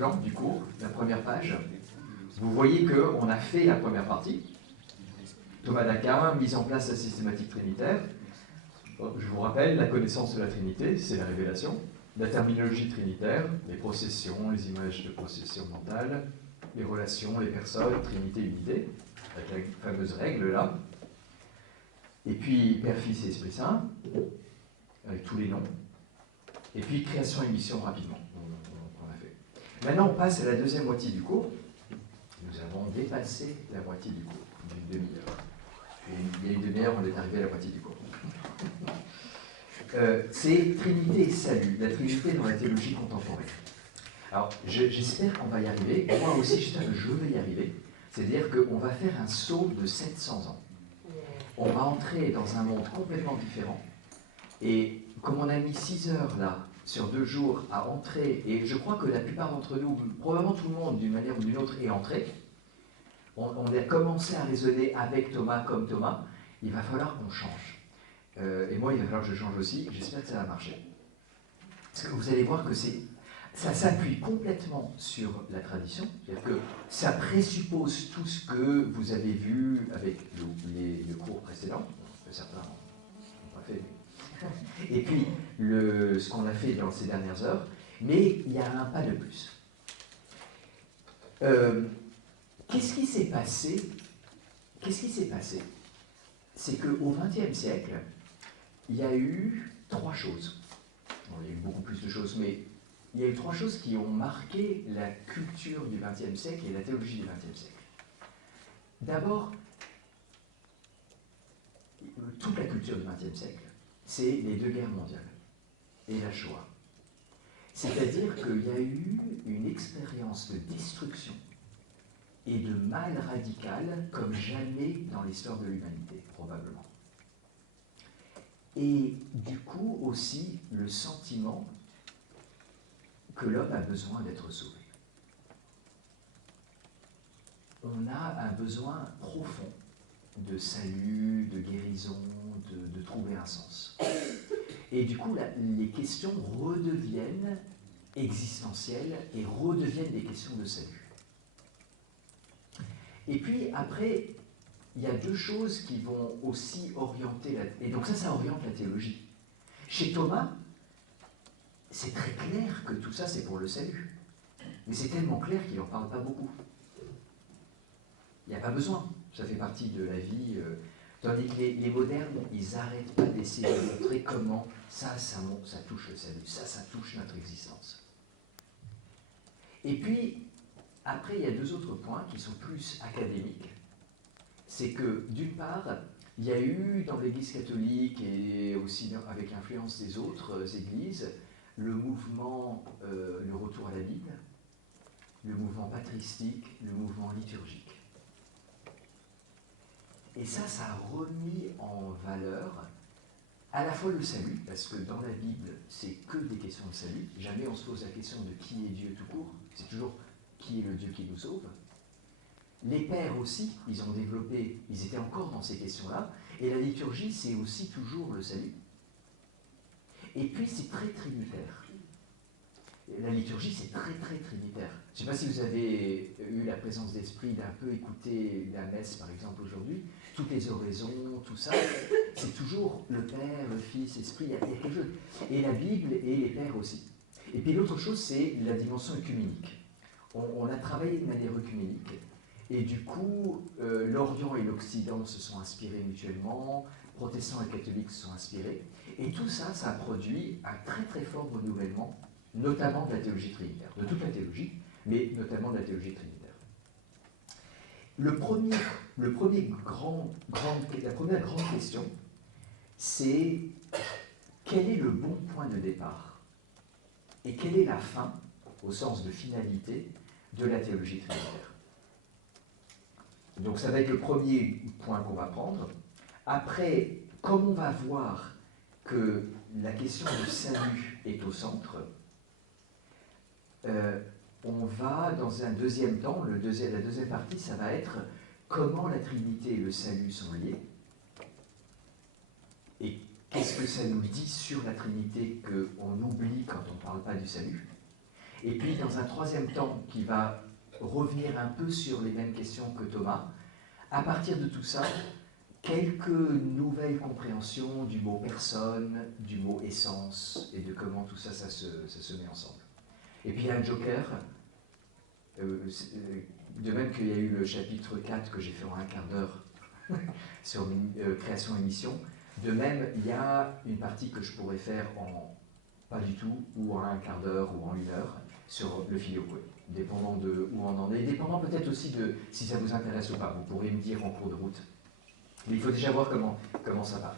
plan du cours, la première page. Vous voyez qu'on a fait la première partie. Thomas d'Aquin, mise en place la systématique trinitaire. Je vous rappelle, la connaissance de la Trinité, c'est la révélation. La terminologie trinitaire, les processions, les images de procession mentale, les relations, les personnes, Trinité, Unité, avec la fameuse règle là. Et puis Père, Fils et Esprit Saint, avec tous les noms. Et puis création et mission rapidement, on a fait. Maintenant, on passe à la deuxième moitié du cours. Nous avons dépassé la moitié du cours, d'une demi-heure. Il y a une demi-heure, on est arrivé à la moitié du cours. C'est Trinité et Salut, la Trinité dans la théologie contemporaine. Alors, j'espère qu'on va y arriver. Moi aussi, j'espère que je vais y arriver. C'est-à-dire qu'on va faire un saut de 700 ans. On va entrer dans un monde complètement différent. Et comme on a mis 6 heures là, sur 2 jours, à entrer, et je crois que la plupart d'entre nous, probablement tout le monde d'une manière ou d'une autre, est entré, on a commencé à raisonner avec Thomas comme Thomas, il va falloir qu'on change. Et moi, il va falloir que je change aussi, j'espère que ça va marcher. Parce que vous allez voir que ça s'appuie complètement sur la tradition, c'est-à-dire que ça présuppose tout ce que vous avez vu avec le cours précédent, que certains n'ont pas fait, et puis ce qu'on a fait dans ces dernières heures, mais il y a un pas de plus. Qu'est-ce qui s'est passé? C'est qu'au XXe siècle, il y a eu 3 choses. Bon, il y a eu beaucoup plus de choses, mais il y a eu 3 choses qui ont marqué la culture du XXe siècle et la théologie du XXe siècle. D'abord, toute la culture du XXe siècle, c'est les 2 guerres mondiales et la Shoah. C'est-à-dire qu'il y a eu une expérience de destruction et de mal radical comme jamais dans l'histoire de l'humanité, probablement. Et du coup aussi le sentiment que l'homme a besoin d'être sauvé. On a un besoin profond de salut, de guérison, de trouver un sens. Et du coup, les questions redeviennent existentielles et redeviennent des questions de salut. Et puis après, il y a 2 choses qui vont aussi orienter et donc ça oriente la théologie. Chez Thomas, c'est très clair que tout ça, c'est pour le salut. Mais c'est tellement clair qu'il n'en parle pas beaucoup. Il n'y a pas besoin. Ça fait partie de la vie. Tandis que les modernes, ils n'arrêtent pas d'essayer de montrer comment ça touche le salut, ça touche notre existence. Et puis, après, il y a 2 autres points qui sont plus académiques. C'est que, d'une part, il y a eu dans l'Église catholique et aussi avec l'influence des autres églises, le mouvement, le retour à la Bible, le mouvement patristique, le mouvement liturgique. Et ça a remis en valeur à la fois le salut, parce que dans la Bible, c'est que des questions de salut. Jamais on se pose la question de qui est Dieu tout court, c'est toujours qui est le Dieu qui nous sauve. Les pères aussi, ils ont développé, ils étaient encore dans ces questions-là, et la liturgie, c'est aussi toujours le salut. Et puis, c'est très trinitaire. La liturgie, c'est très, très trinitaire. Je ne sais pas si vous avez eu la présence d'esprit d'un peu écouter la messe, par exemple, aujourd'hui. Toutes les oraisons, tout ça, c'est toujours le Père, le Fils, l'Esprit, il y a quelque chose. Et la Bible et les pères aussi. Et puis l'autre chose, c'est la dimension œcuménique. On a travaillé de manière œcuménique. Et du coup, l'Orient et l'Occident se sont inspirés mutuellement, protestants et catholiques se sont inspirés. Et tout ça, ça a produit un très très fort renouvellement, notamment de la théologie trinitaire, de toute la théologie, mais notamment de la théologie trinitaire. La première grande question, c'est quel est le bon point de départ et quelle est la fin, au sens de finalité, de la théologie trinitaire. Donc ça va être le premier point qu'on va prendre. Après, comme on va voir que la question du salut est au centre, on va, dans un deuxième temps, la deuxième partie, ça va être comment la Trinité et le salut sont liés, et qu'est-ce que ça nous dit sur la Trinité qu'on oublie quand on ne parle pas du salut. Et puis dans un troisième temps qui va revenir un peu sur les mêmes questions que Thomas, à partir de tout ça, quelques nouvelles compréhensions du mot personne, du mot essence, et de comment tout ça, ça se met ensemble. Et puis il y a un joker, de même qu'il y a eu le chapitre 4 que j'ai fait en un quart d'heure sur création et mission, de même il y a une partie que je pourrais faire en pas du tout, ou en un quart d'heure, ou en une heure, sur le filioque, dépendant de où on en est, dépendant peut-être aussi de si ça vous intéresse ou pas. Vous pourrez me dire en cours de route. Mais il faut déjà voir comment ça va.